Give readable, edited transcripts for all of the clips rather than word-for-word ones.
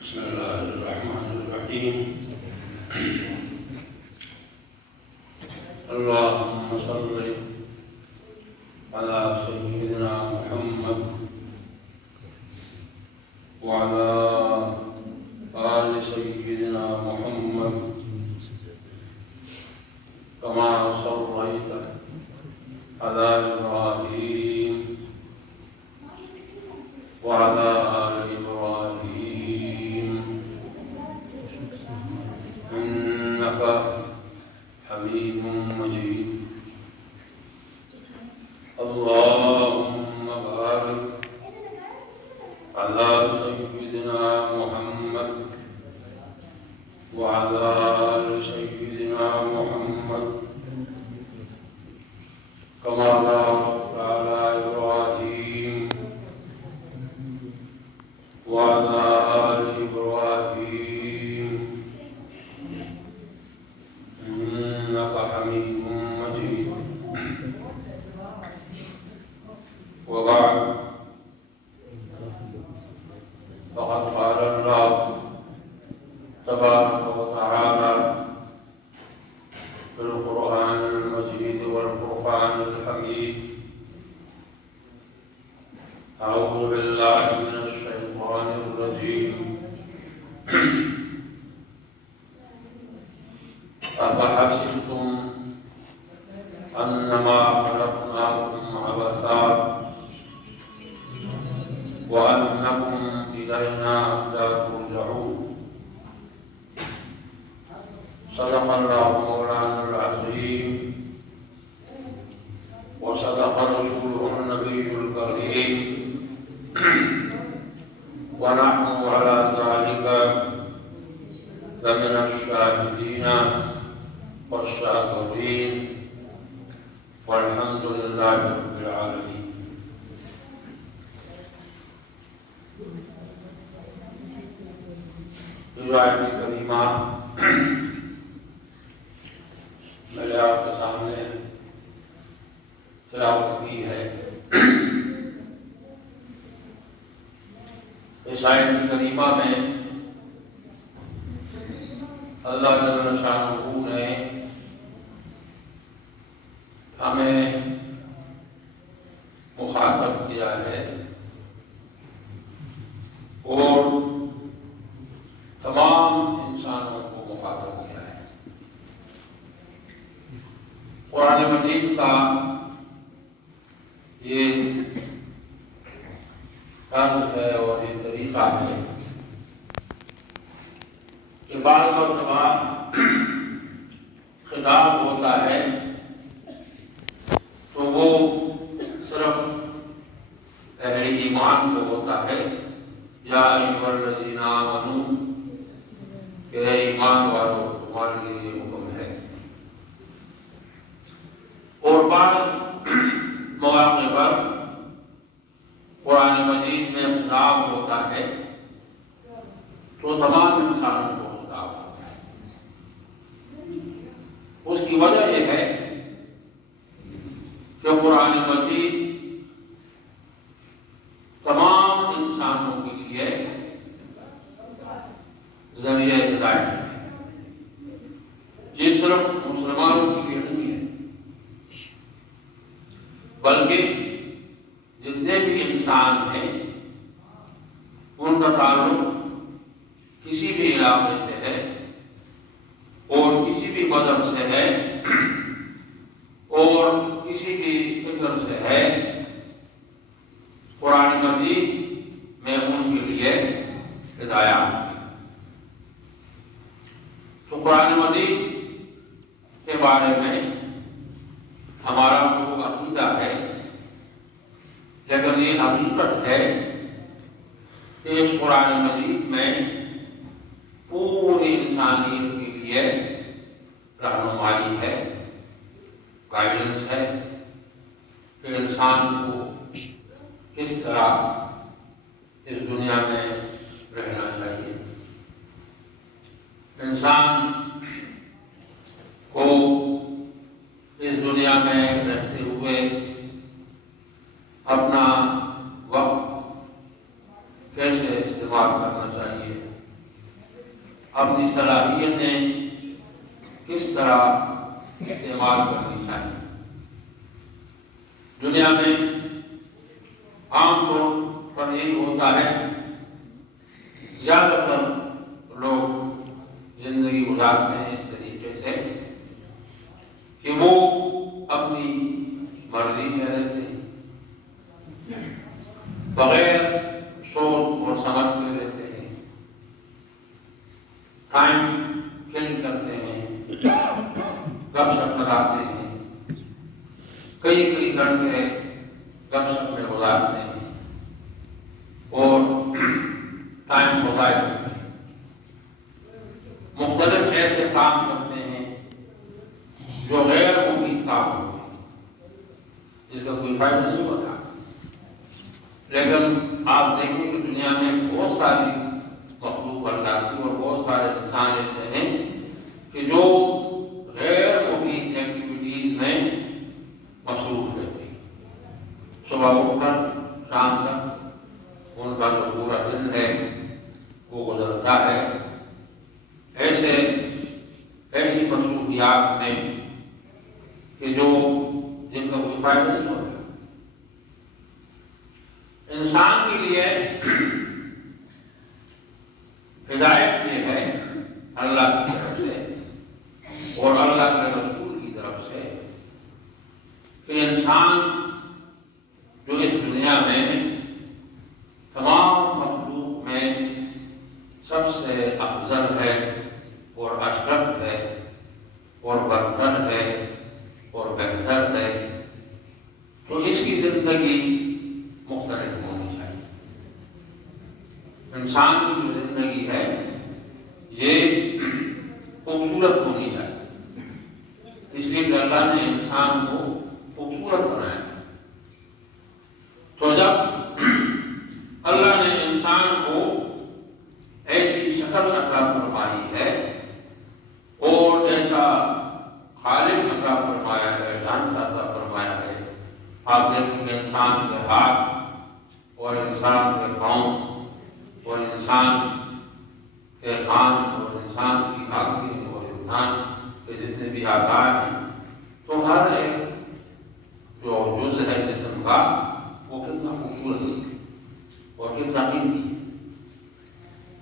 بسم الله الرحمن الرحيم. اللهم صل على سيدنا محمد وعلى آل سيدنا محمد كما صليت على إبراهيم وعلى آل إبراهيم إنك حميد مجيد. اللهم بارك على سيدنا محمد وعلى آل سيدنا محمد كما باركت على إبراهيم وعلى آل إبراهيم إنك حميد مجيد. وبعد، فقد قال الله تبارك وتعالى في القرآن المجيد والفرقان الحميد: أعوذ بالله من الشيطان الرجيم. أفحسبتم أنما خلقناكم عبثا وأنكم إلينا لا ترجعون. صدق الله مولانا العظيم وصدق رسوله النبي الكريم ونحن على ذلك لمن الشاهدين والشاكرين والحمد لله رب العالمين. آیت کریمہ میرے آپ کے سامنے تلاوت کی ہے. اس آیت کریمہ میں اللہ جل شانہ نے ہمیں مخاطب کیا ہے اور تمام انسانوں کو مخاطب کیا ہے. قرآن مجید کا یہ طرز ہے اور یہ طریقہ ہے کہ بعض مرتبہ خطاب ہوتا ہے تو وہ صرف اہل ایمان کو ہوتا ہے: یا ایھا الذین آمنوا، کہ اے ایمان والو تمہارے لیے یہ حکم ہے. اور بعض مواقع پر قرآن مجید میں خطاب ہوتا ہے تو تمام انسانوں کو خطاب ہوتا ہے. اس کی وجہ یہ ہے کہ قرآن مجید تمام انسانوں کے لیے ذریعہ ہدایت ہے. یہ صرف مسلمانوں کے لیے نہیں ہے بلکہ جتنے بھی انسان ہیں ان کا تعلق کسی بھی علاقے سے ہے اور کسی بھی مذہب سے ہے اور کسی بھی فکر سے ہے. قرآن مجید میں ان کے لیے ہدایات. تو قرآن مجید کے بارے میں ہمارا جو عقیدہ ہے، لیکن یہ حقیقت ہے کہ اس قرآن مجید میں پوری انسانیت کے لیے رہنمائی ہے، گائیڈنس ہے کہ انسان کو کس طرح اس دنیا میں رہنا چاہیے. انسان کو صلاحیتیں کس طرح استعمال کرنی چاہیے۔ دنیا میں عام طور پر یہی ہوتا ہے، زیادہ تر لوگ زندگی گزارتے ہیں اس طریقے سے کہ وہ اپنی مرضی سے رہتے ہیں، بغیر سوچ اور سمجھ کے رہتے ہیں، ٹائم کل کرتے ہیں، گپ شپ لگاتے ہیں، کئی گھنٹے گپ شپ میں گزارتے ہیں اور ٹائم کو ضائع کرتے ہیں، مختلف ایسے کام کرتے ہیں جو غیر مفید کام ہوتے ہیں، جس کا کوئی فائدہ نہیں ہوتا۔ لیکن آپ دیکھیں کہ دنیا میں بہت ساری مخلوق اللہ کی اور بہت سارے انسان ایسے ہیں کہ جو غیر مفید ایکٹیویٹیز میں مصروف رہتے ہیں۔ صبح اٹھ کر شام تک ان کا جو پورا دن ہے وہ گزرتا ہے ایسی مصروفیات میں کہ جن کا کوئی فائدہ نہیں ہوتا۔ انسان کے لیے ہدایت یہ ہے اللہ کی طرف سے اور اللہ کے رسول کی طرف سے کہ انسان جو اس دنیا میں تمام مخلوق میں سب سے افضل ہے اور اشرف ہے اور برتر ہے اور بہتر ہے، تو اس کی زندگی مختلف ہونی چاہیے۔ انسان کی جو زندگی ہے یہ خوبصورت ہونی چاہیے، اس لیے کہ اللہ نے انسان کو خوبصورت بنایا۔ تو جب اللہ نے انسان کو ایسی شکل عطا فرمائی ہے اور ایسا خالق عطا فرمایا ہے، ڈھانچہ عطا فرمایا ہے، آپ دیکھیں گے انسان کے ہاتھ اور انسان کے پاؤں اور انسان کے کان اور انسان کی آنکھیں اور انسان کے جتنے بھی اعضاء ہیں، تو ہر ایک جو جزء ہے جسم کا وہ کتنا خوبصورت ہے اور کتنا قیمتی ہے۔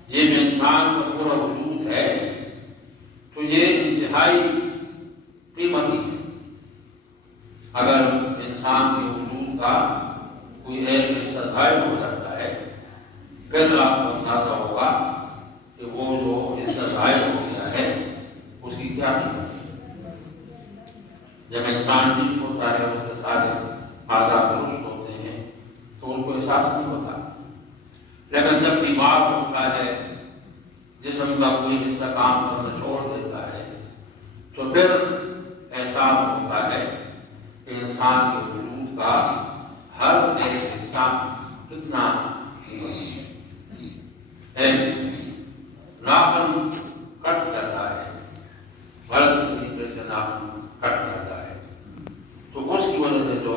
یہ جو انسان کا پورا وجود ہے تو یہ انتہائی قیمتی ہے۔ اگر انسان کے وجود کا کوئی ایک حصہ غائب ہو جاتا ہے پھر آپ کو اندازہ ہوگا کہ وہ جو حصہ غائب ہو گیا ہے اس کی کیا قیمت ہے۔ جب انسان ٹھیک ہوتا ہے اس کے سارے اعضاء درست ہوتے ہیں تو اس کو احساس نہیں ہوتا، لیکن جب بیمار ہوتا ہے، جسم کا کوئی حصہ کام کرنا چھوڑ دیتا ہے تو پھر احساس ہوتا ہے کہ انسان کے وجود کا ہر ایک حصہ کتنا قیمتی ہے۔ ناخن کٹ جاتا ہے، غلط طریقے سے ناخن کٹ جاتا ہے تو اس کی وجہ سے جو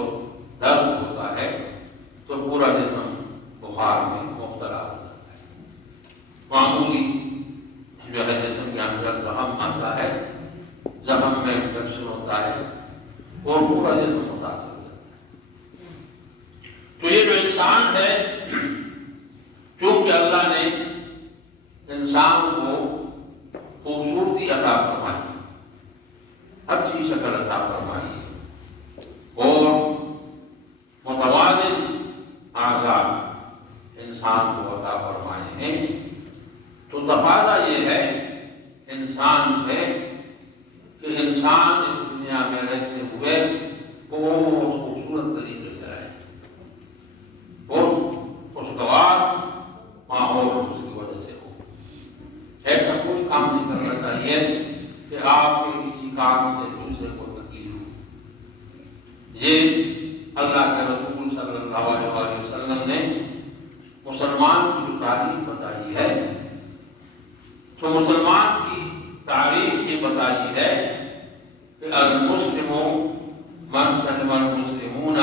درد ہوتا ہے تو پورا جسم بخار میں مبتلا ہو جاتا ہے۔ معمولی جو ہے جسم کے اندر زخم آتا ہے، زخم میں انفیکشن ہوتا ہے اور پورا جسم متاثر ہوتا ہے۔ تو یہ جو انسان ہے، چونکہ اللہ نے انسان کو خوبصورتی عطا فرمائی، اچھی شکل عطا فرمائی اور متوازن اعضاء انسان کو عطا فرمائے ہیں، تو تقاضا یہ ہے انسان سے کہ انسان اس دنیا میں رہتے ہوئے بہت خوبصورت طریقے سے رہے اور خوشگوار ماحول اس کی وجہ سے ہو۔ ایسا کوئی کام نہیں کرنا چاہیے کہ آپ کے کسی کام سے دوسرے کو تکلیف ہو۔ یہ اللہ کے رسول صلی اللہ علیہ وسلم نے مسلمان کی جو تعریف بتائی ہے، تو مسلمان کی تعریف یہ بتائی ہے کہ المسلم من سلم المسلمون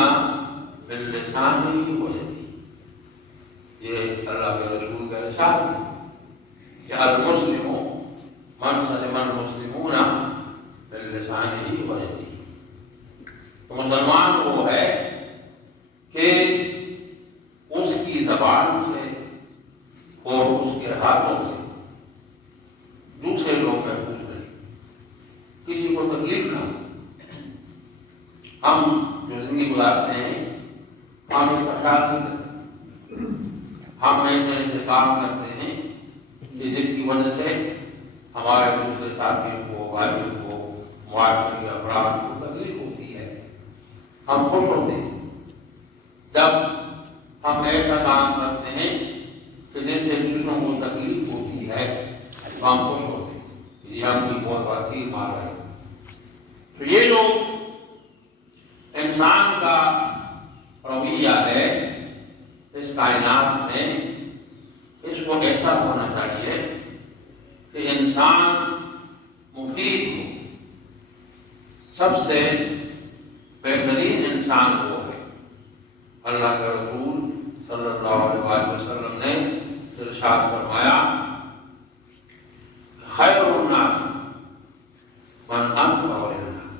باللسان ویدہ۔ یہ اللہ کے رسول کا ارشاد ہے کہ المسلم من سلم المسلمون بلسانہ و یدہ، تو مسلمان وہ ہے کہ اس کی زبان سے اور اس کے ہاتھوں سے دوسرے لوگ محفوظ رہے، کسی کو تکلیف نہ ہو۔ ہم جو زندگی گزارتے ہیں ہم اس کا خیال نہیں کرتے، ہم ایسے کام کرتے ہیں کہ جس کی وجہ سے ہمارے دوسرے ساتھیوں کو، بھائیوں کو، معاشرے کے افراد کو تکلیف ہوتی ہے، ہم خوش ہوتے ہیں جب ہم ایسا کام کرتے ہیں کہ جس سے دوسروں کو تکلیف ہوتی ہے، تو ہم خوش ہوتے ہیں، جی ہم کوئی بہت بڑا تیر مار رہے ہیں۔ تو یہ جو انسان کا رویہ ہے اس کائنات میں، اس کو ایسا ہونا چاہیے کہ انسان مفید ہو، سب سے بہترین انسان وہ ہے۔ اللہ کے رسول صلی اللہ علیہ وسلم نے ارشاد فرمایا، خیر الناس من انفع للناس،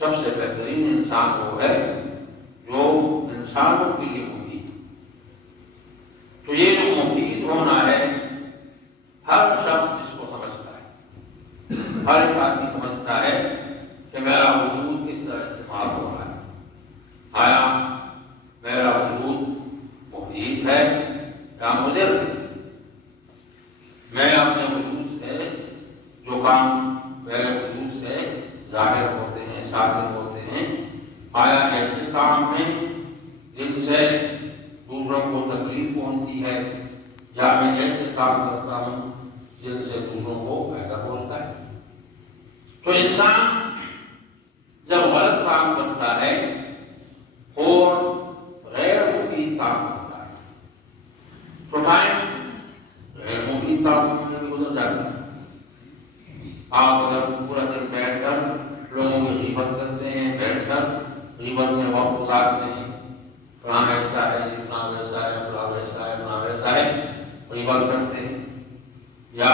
سب سے بہترین انسان وہ ہے جو انسانوں کے لیے مفید۔ تو یہ جو مفید ہونا ہے، ہر شخص اس کو سمجھتا ہے، ہر ایک آدمی سمجھتا ہے کہ میرا وجود کس طرح استعمال ہو رہا ہے، آیا میرا وجود مفید ہے یا مضر ہے، میں اپنے وجود سے جو کام میرے وجود سے ظاہر ہوتے ہیں، صادر ہوتے ہیں، آیا ایسے کام ہیں جن سے دوسروں کو تکلیف پہنچتی ہے، یا میں ایسے کام کرتا ہوں جن سے دوسروں کو فائدہ پہنچتا ہے۔ تو انسان جب غلط کام کرتا ہے اور غیر مفید کام کرتا ہے تو ٹائم غیر مفید کام میں بھی گزر جاتا ہے۔ آپ اگر پورا دن بیٹھ کر لوگوں کی غیبت کرتے ہیں، بیٹھ کر غیبت میں وقت گزارتے ہیں، فلاں ایسا ہے، فلاں ویسا ہے، فلاں ویسا ہے، فلاں ویسا ہے، غیبت کرتے ہیں، یا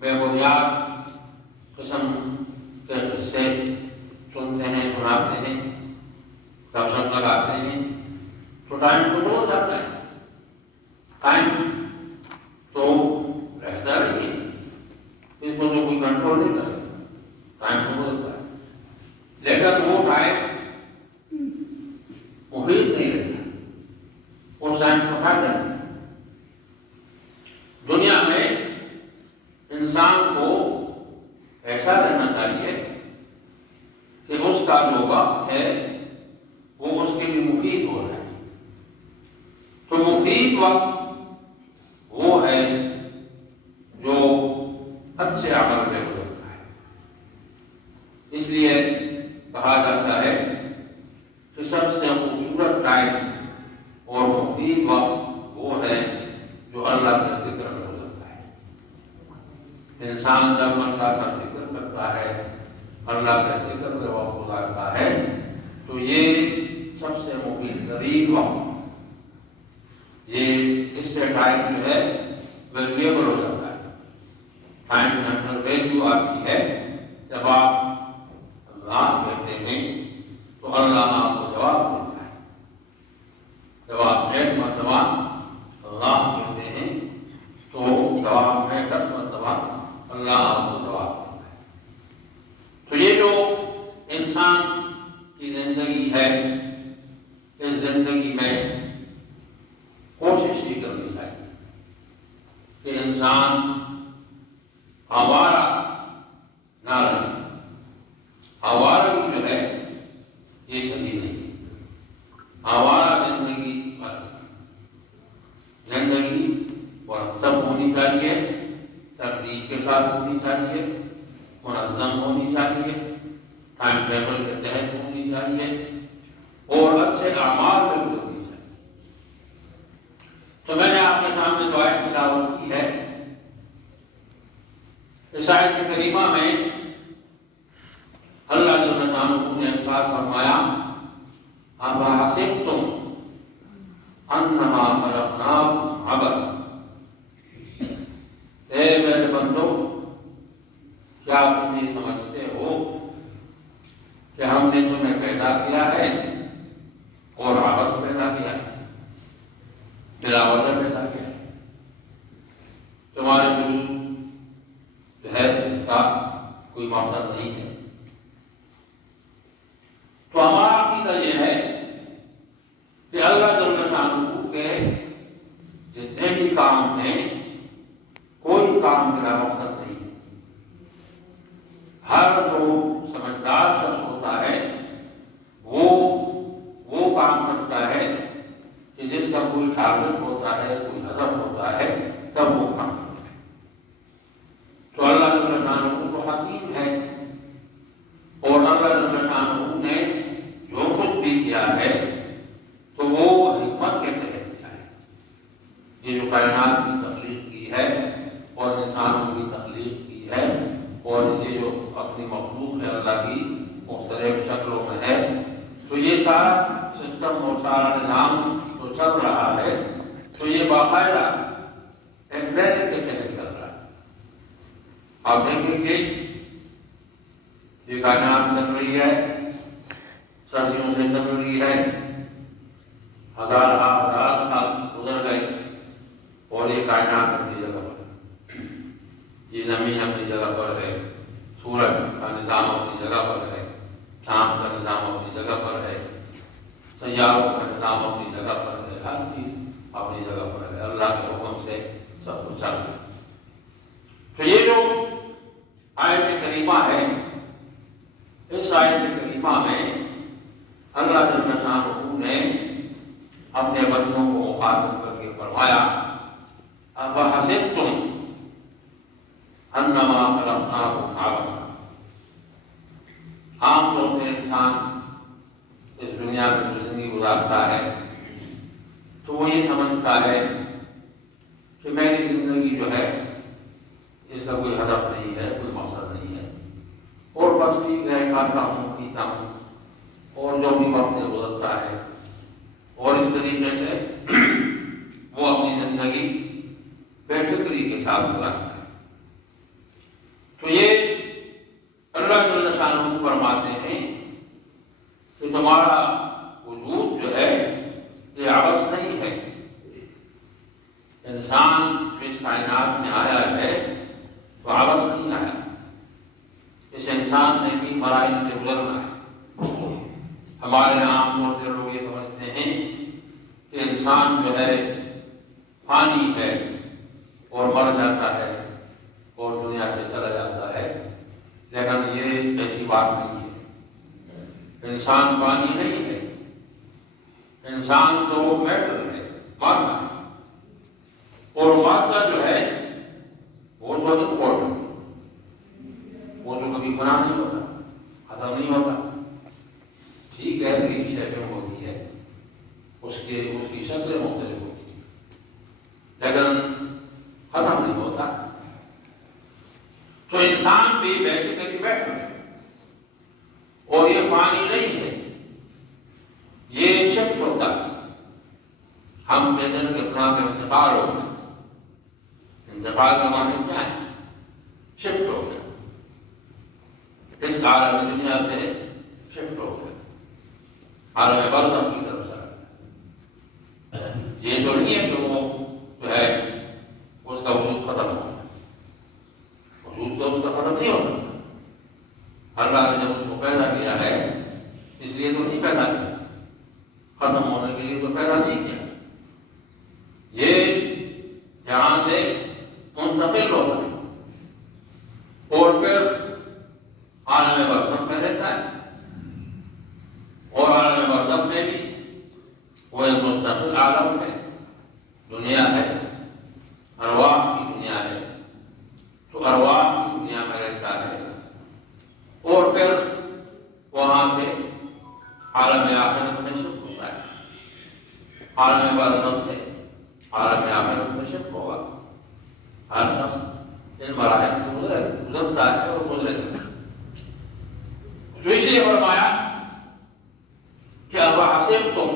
بے بنیاد قسم کے قصے سنتے ہیں، سناتے ہیں، گپ شپ لگاتے ہیں، تو ٹائم تو ہو جاتا ہے، ٹائم تو رہتا نہیں ہے، اس کو تو کوئی کنٹرول نہیں کر سکتا، ٹائم تو ہو جاتا ہے، لیکن وہ ٹائم مفید نہیں رہتا، اس ٹائم کو فائدہ نہیں۔ دنیا میں انسان کو ایسا رہنا چاہیے کہ اس کا جو وقت ہے وہ اس کے لیے مفید ہو رہا ہے۔ تو مفید وقت وہ ہے جو اچھے عمل میں گزرتا ہے۔ اس لیے کہا جاتا ہے کہ سب سے خوبصورت ٹائم اور مفید وقت وہ ہے جو اللہ کے ذکر میں گزرتا ہے۔ انسان جب اللہ کا ذکر کرتا ہے، اللہ کے ذکر میں وقت گزارتا ہے، تو یہ سب سے مفید ترین وقت، یہ اس سے ٹائم جو ہے ویلیبل ہو جاتا ہے۔ ٹائم میں اندر ویلیو آتی ہے جب آپ اللہ کہتے ہیں تو اللہ آپ کو جواب دیتا ہے، جب آپ 1 مرتبہ اللہ کہتے ہیں تو جواب میں 10 مرتبہ اللہ آپ کو جواب دیتا ہے۔ تو یہ جو انسان کی زندگی ہے، اس زندگی میں کوشش یہ کرنی چاہیے کہ انسان آوارہ نہ رہے۔ آوارگی جو ہے یہ صحیح نہیں، آوارہ زندگی زندگی مرتب ہونی چاہیے، ترتیب کے ساتھ ہونی چاہیے، منظم ہونی چاہیے، ٹائم ٹیبل کے تحت ہونی چاہیے، اور اچھے اعمال میں گزرنی چاہیے۔ تو میں نے آپ کے سامنے جو آیت تلاوت کی ہے، اس آیت کریمہ میں اللہ جل شانہ نے ارشاد فرمایا، أَفَحَسِبْتُمْ أَنَّمَا خَلَقْنَاكُمْ عَبَثًا، اے میرے بندو، کیا تم یہ سمجھتے ہو کہ ہم نے تمہیں پیدا کیا ہے اور عبث پیدا کیا ہے، بلا وجہ پیدا کیا ہے؟ تمہارے وجود جو ہے اس کا کوئی مقصد نہیں ہے۔ تو ہمارا عقیدہ یہ ہے کہ اللہ جل شانہ کے جتنے بھی کام ہیں کوئی کام بلا مقصد نہیں ہے۔ ہر جو سمجھدار شخص ہوتا ہے وہ کام کرتا ہے کہ جس کا کوئی ٹارگیٹ ہوتا ہے، کوئی ہدف ہوتا ہے، تب وہ کام کرتا ہے۔ تو اللہ جل شانہ تو حکیم ہے، اور اللہ جل شانہ نے جو کچھ بھی کیا ہے تو وہ حکمت کے تحت کیا ہے۔ یہ جو کائنات کی تخلیق کی ہے اور انسانوں کی تخلیق کی ہے، اور یہ جو اپنی مخلوق ہے اللہ کی مختلف شکلوں میں ہے، تو یہ سارا سسٹم اور سارا نظام جو چل رہا ہے تو یہ باقاعدہ ایک پلاننگ کے تحت چل رہا ہے۔ آپ دیکھیں گے یہ کائنات چل رہی ہے، صدیوں سے چل رہی ہے، ہزار سال گزر گئے، اور یہ کائنات اپنی جگہ پر ہے، یہ زمین اپنی جگہ پر ہے، سورج کا نظام اپنی جگہ پر ہے، چاند کا نظام اپنی جگہ پر ہے، سیاروں کا نظام اپنی جگہ پر ہے، ہر چیز اپنی جگہ پر ہے، اللہ کے حکم سے سب کچھ چل رہا ہے۔ تو یہ جو آیت کریمہ ہے، اس آیت کریمہ میں اللہ جل شانہ نے اپنے بندوں کو مخاطب کر کے فرمایا، أَفَحَسِبْتُمْ أَنَّمَا خَلَقْنَاكُمْ عَبَثًا۔ عام طور سے انسان اس دنیا میں جو زندگی گزارتا ہے تو وہ یہ سمجھتا ہے کہ میری زندگی جو ہے اس کا کوئی ہدف نہیں ہے، کوئی مقصد نہیں ہے، اور بس ٹھیک ہے، کھاتا ہوں، پیتا ہوں، اور جو بھی وقت سے گزرتا ہے، اور اس طریقے سے وہ اپنی زندگی بے فکری کے ساتھ گزارتا ہے۔ تو یہ اللہ جل شانہ فرماتے ہیں کہ تمہارا وجود جو ہے یہ عبث نہیں ہے۔ انسان جو اس کائنات میں آیا ہے تو عبث نہیں آیا، اس انسان نے بھی مراحل سے گزرنا ہے۔ ہمارے عام طور سے لوگ یہ سمجھتے ہیں کہ انسان جو ہے فانی ہے اور مر جاتا ہے اور دنیا سے چلا جاتا ہے، لیکن یہ ایسی بات نہیں ہے۔ انسان فانی نہیں ہے، انسان تو میٹر ہے، مادہ ہے، اور مادہ جو ہے وہ تو امپورٹنٹ، وہ تو کبھی فنا نہیں ہوتا، ختم نہیں ہوتا۔ ٹھیک ہے، ری شیپنگ ہوتی ہے، اس کی شکلیں مختلف ہوتی ہیں، لیکن ختم نہیں ہوتا۔ تو انسان بھی بیسیکلی میٹر ہے، اور یہ پانی نہیں ہے، یہ شفٹ ہوتا ہے۔ ہم کہتے ہیں کہ فلاں کا انتقال ہو گیا، انتقال کا معنی کیا ہے؟ شفٹ ہو گیا، اس عالم دنیا سے شفٹ ہو گیا، عالم برزخ کی طرف چلا گیا۔ یہ تو نہیں ہے کہ وہ جو ہے اس کا وجود ختم ہو گیا، وجود تو اس کا ختم نہیں ہو سکتا۔ اللہ نے جب اس کو پیدا کیا ہے اس لیے تو نہیں پیدا کیا، ختم ہونے کے لیے تو پیدا نہیں کیا۔ یہ یہاں سے منتقل ہوتا ہے اور پھر عالم برزخ میں رہتا ہے، اور عالم برزخ میں بھی وہ ایک مستقل عالم ہے، دنیا ہے، ارواح کی دنیا ہے، تو ارواح کی دنیا میں رہتا ہے، اور پھر وہاں سے عالم آخرت میں شفٹ ہوتا ہے، عالم برزخ سے عالم آخرت میں شفٹ ہوگا۔ ہر شخص ان مراحل سے گزرتا ہے اور گزرے گا۔ تو اس لیے فرمایا کہ أَفَحَسِبْتُمْ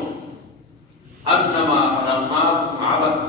أَنَّمَا خَلَقْنَاكُمْ عَبَثًا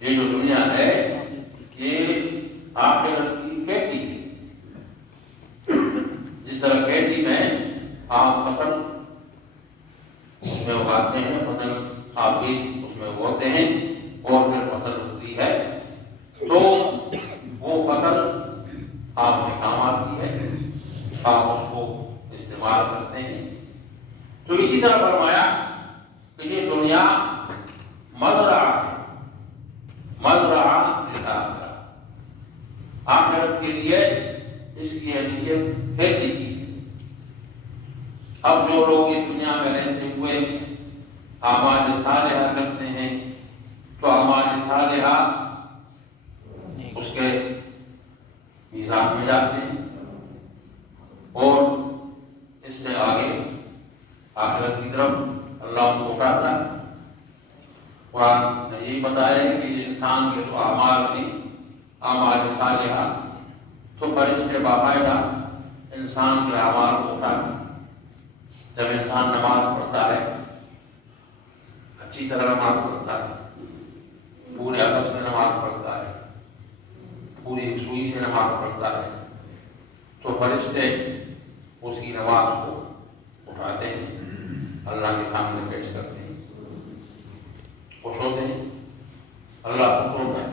یہ جو دنیا ہے یہ آخرت کی کھیتی ہے. جس طرح کھیتی میں آپ فصل اس میں اگاتے ہیں، فصل آپ بھی اس میں اگاتے ہیں اور پھر فصل ہوتی ہے تو وہ فصل آپ میں کام آتی ہے، آپ اس کو استعمال کرتے ہیں. تو اسی طرح فرمایا کہ یہ دنیا مزرعہ ہے، مزرعہ للآخرہ، آخرت کے لیے اس کی حیثیت کھیتی کی. اب جو لوگ اس دنیا میں رہتے ہوئے اعمال صالحہ کرتے ہیں تو اعمال صالحہ اس کے میزان میں جاتے ہیں اور اس سے آگے آخرت کی طرف اللہ ان کو اٹھاتا ہے. قرآن نے یہی بتایا کہ انسان کے تو اعمال نہیں، اعمال صالحہ تو فرشتے باقاعدہ انسان کے اعمال کو اٹھاتے ہیں. جب انسان نماز پڑھتا ہے، اچھی طرح نماز پڑھتا ہے، پورے ادب سے نماز پڑھتا ہے، پوری سوئی سے نماز پڑھتا ہے تو فرشتے اس کی نماز کو اٹھاتے ہیں، اللہ کے سامنے پیش کرتے ہیں، خوش ہوتے ہیں، اللہ خوش ہوتا ہے.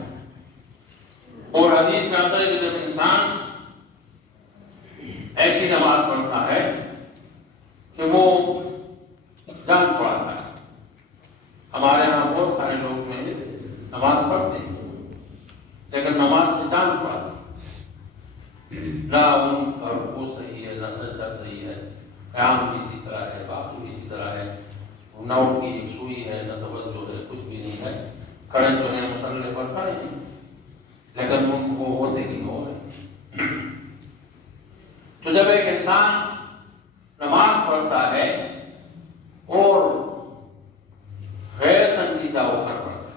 اور حدیث میں آتا ہے کہ جب انسان ایسی نماز پڑھتا ہے کہ وہ جان پڑھتا ہے. ہمارے یہاں بہت سارے لوگ ہیں نماز پڑھتے ہیں لیکن نماز سے جان پڑھتے ہیں، نہ ان کا رکوع صحیح ہے، نہ سجدہ صحیح ہے، قیام بھی اسی طرح ہے، باقی بھی اسی طرح ہے، نہ ان کی سوئی ہے، نہ توجہ ہے، کچھ بھی نہیں ہے. کھڑے تو ہیں مسلے پر کھڑے ہیں لیکن ان کو ہوتے کہ ہو رہے. تو جب ایک انسان نماز پڑھتا ہے اور غیر سنجیدہ ہو کر پڑھتا ہے،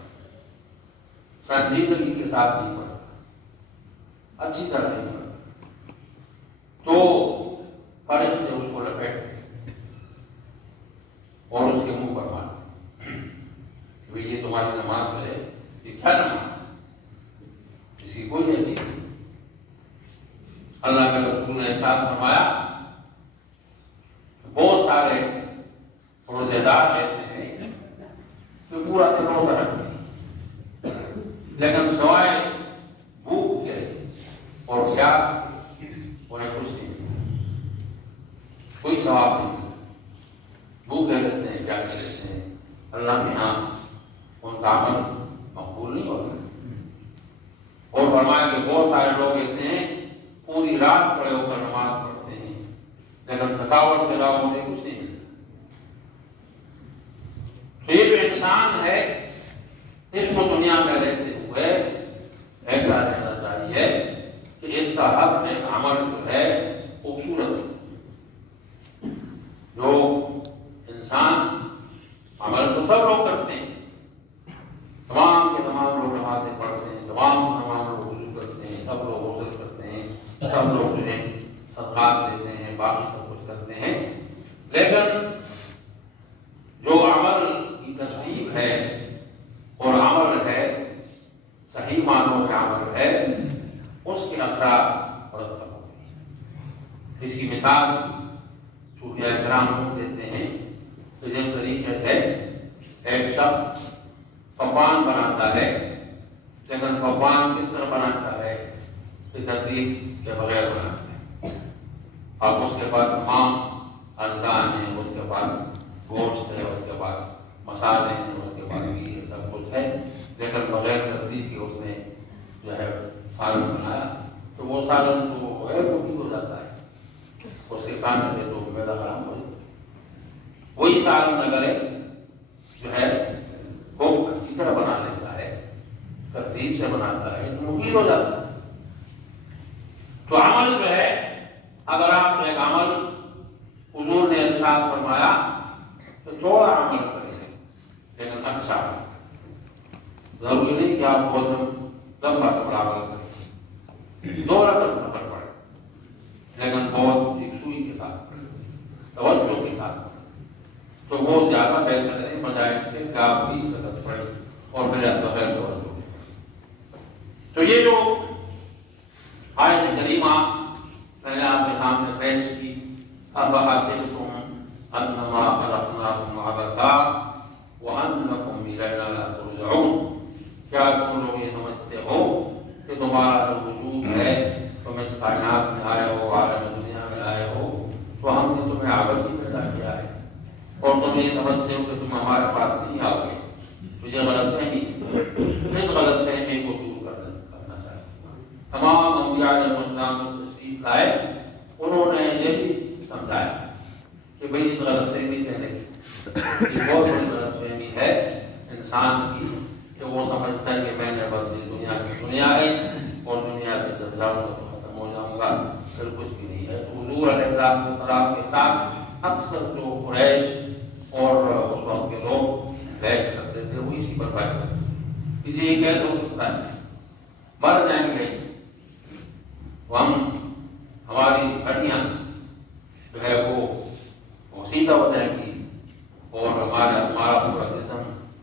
سنجیدگی کے ساتھ نہیں پڑھتا، اچھی طرح نہیں پڑھتا، تو فرشتے اس کو لپیٹتے ہیں اور اس کے منہ پر مارتے ہیں کہ یہ تمہاری نماز جو ہے یہ کیا نماز ہے، اس کی کوئی حیثیت نہیں. اللہ کے رسول نے ارشاد فرمایا بہت سارے روزے دار ایسے ہیں کہ پورا دن روزہ رکھتے ہیں لیکن سوائے بھوک کے اور پیاس انہیں کچھ نہیں، کوئی ثواب نہیں. بھوکے رہتے ہیں، پیاسے رہتے ہیں، اللہ کے ہاں ان کا عمل مقبول نہیں ہوتا. اور فرمایا کہ بہت سارے لوگ ایسے ہیں پوری رات کھڑے ہو کر نماز پڑھتے ہیں لیکن تھکاوٹ کے علاوہ انہیں کچھ نہیں ملتا. تو یہ جو انسان ہے اس کو دنیا میں رہتے ہوئے ایسا رہنا چاہیے کہ اس کا حق میں عمل جو ہے خوبصورت. جو انسان عمل تو سب لوگ کرتے ہیں، تمام کے تمام لوگ نمازیں پڑھتے ہیں، تمام لوگ وضو کرتے ہیں، سب لوگ غسل کرتے ہیں، سب لوگ جو ہے صدقات دیتے ہیں، باقی سب کچھ کرتے ہیں، لیکن جو عمل کی ترتیب ہے اور عمل ہے صحیح معنوں میں عمل ہے اس کے اثرات مرتب ہوتے ہیں. اس کی مثال صوفیاء کرام دیتے ہیں کہ جس طریقے سے ایک شخص پکوان بناتا ہے لیکن پکوان کس طرح بناتا ہے کہ ترتیب کے بغیر بناتا ہے. اب اس کے پاس تمام اندان ہیں، اس کے پاس گوشت ہے، اس کے پاس مسالے ہیں، اس کے پاس گھی ہے، سب کچھ ہے لیکن بغیر ترتیب کے اس نے جو ہے سالن بنایا تو وہ سالن تو مفید ہو جاتا ہے، اس کے کھانے سے تو میدا خراب ہو جاتا ہے. وہی سالن اگر جو ہے وہ اسی طرح بنا لیتا ہے، ترتیب سے بناتا ہے تو مفید ہو جاتا ہے. تو عمل جو ہے اگر آپ ایک عمل حضور نے ارشاد فرمایا تو تھوڑا عمل کریں لیکن اچھا، ضروری نہیں کہ آپ بہت لمبا ٹکڑا عمل کریں، 2 رکعت نفل پڑھیں لیکن بہت یکسوئی کے ساتھ پڑھیں، توجہ کے ساتھ پڑھیں تو وہ زیادہ بہتر ہے بجائے اس کے کہ آپ 20 رکعت پڑھیں اور پھر بغیر توجہ. آیت کریمہ میں نے آپ کے سامنے پیش کی، اب حسبتم انما خلقناکم عبثا وانکم الینا لا ترجعون، کیا تم لوگ یہ سمجھتے ہو کہ تمہارا جو وجود ہے، تم اس کائنات میں آئے ہو، عالم دنیا میں آئے ہو، تو ہم نے تمہیں عبث ہی پیدا کیا ہے، اور تم یہ سمجھتے ہو کہ تم ہمارے پاس نہیں آؤ گے؟ تجھے غلط فہمی، اس غلط فہمی کو دور کرنا چاہیے۔ تمام انبیاء علیہ السلام جو تشریف لائے، انہوں نے یہ بھی سمجھایا کہ بھئی اس غلط فہمی سے نہیں، یہ بہت بڑی غلط فہمی ہے انسان کی کہ وہ سمجھتا ہے کہ میں نے بس اس دنیا ہے اور دنیا سے جب جاؤں گا تو ختم ہو جاؤں گا، پھر کچھ بھی نہیں ہے۔ تو حضور علیہ السلام کے ساتھ اکثر جو قریش اور اس وقت کے لوگ بحث کرتے تھے، وہ اسی پر بحث کرتے تھے، اسی ایک کہہ ہو سکتا ہے مر جائیں گے تو ہماری ہڈیاں جو ہے وہ سیدھا ہو جائیں گی اور ہمارا پورا جسم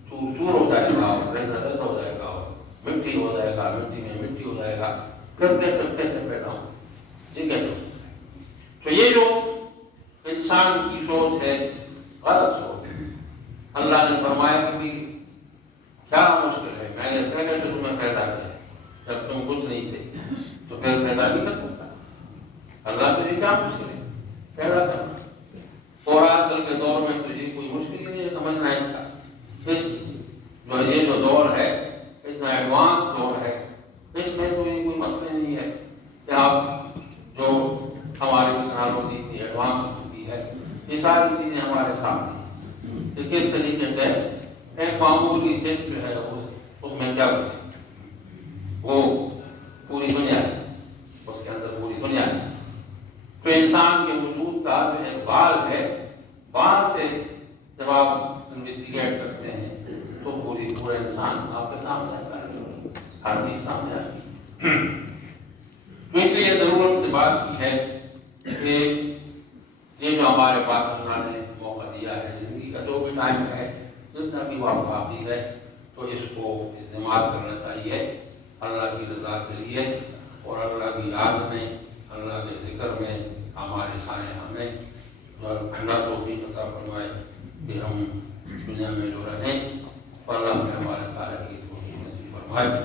چور چور ہو جائے گا اور ریزہ ریزہ ہو جائے گا اور مٹی ہو جائے گا، مٹی میں مٹی ہو جائے گا، پھر کیسے پیدا ہوں؟ یہ کیسے ہو؟ تو یہ جو انسان کی سوچ ہے غلط سوچ ہے۔ اللہ نے فرمایا کہ کیا مشکل ہے، میں نے پہلے تو تمہیں پیدا کیا جب تم کچھ نہیں تھے، تو پھر پیدا نہیں کر سکتا؟ اللہ تجھے کیا مشکل ہے پیدا کرنا؟ اور آج کل کے دور میں تجھے کوئی مشکل نہیں ہے سمجھنا اس کا، یہ جو دور ہے اتنا ایڈوانس دور ہے، اس میں تو یہ کوئی مسئلہ نہیں ہے کہ آپ جو ہماری ٹیکنالوجی کی ایڈوانس ہو چکی ہے، یہ ساری چیزیں ہمارے سامنے، کہ کس طریقے سے ایک معمولی چپ جو ہے اس میں کیا بچے، وہ پوری دنیا ہے، اس کے اندر پوری دنیا ہے۔ تو انسان کے وجود کا جو ایک بال ہے، بال سے جب آپ انویسٹیگیٹ کرتے ہیں تو پورا انسان آپ کے سامنے آتا ہے، ہر چیز سامنے آتی ہے۔ تو اس لیے ضرورت سے بات کی ہے کہ یہ جو ہمارے پاس اللہ نے موقع دیا ہے، زندگی کا جو بھی ٹائم ہے، جتنا بھی وقت باقی ہے، تو اس کو استعمال کرنا چاہیے اللہ کی رضا کے لیے اور اللہ کی یاد میں، اللہ کے ذکر میں ہمارے سائے ہمیں اللہ توفیق عطا فرمائے کہ ہم دنیا میں جو رہیں، اللہ میں ہمارے سارے کی توفیق نصیب فرمائے۔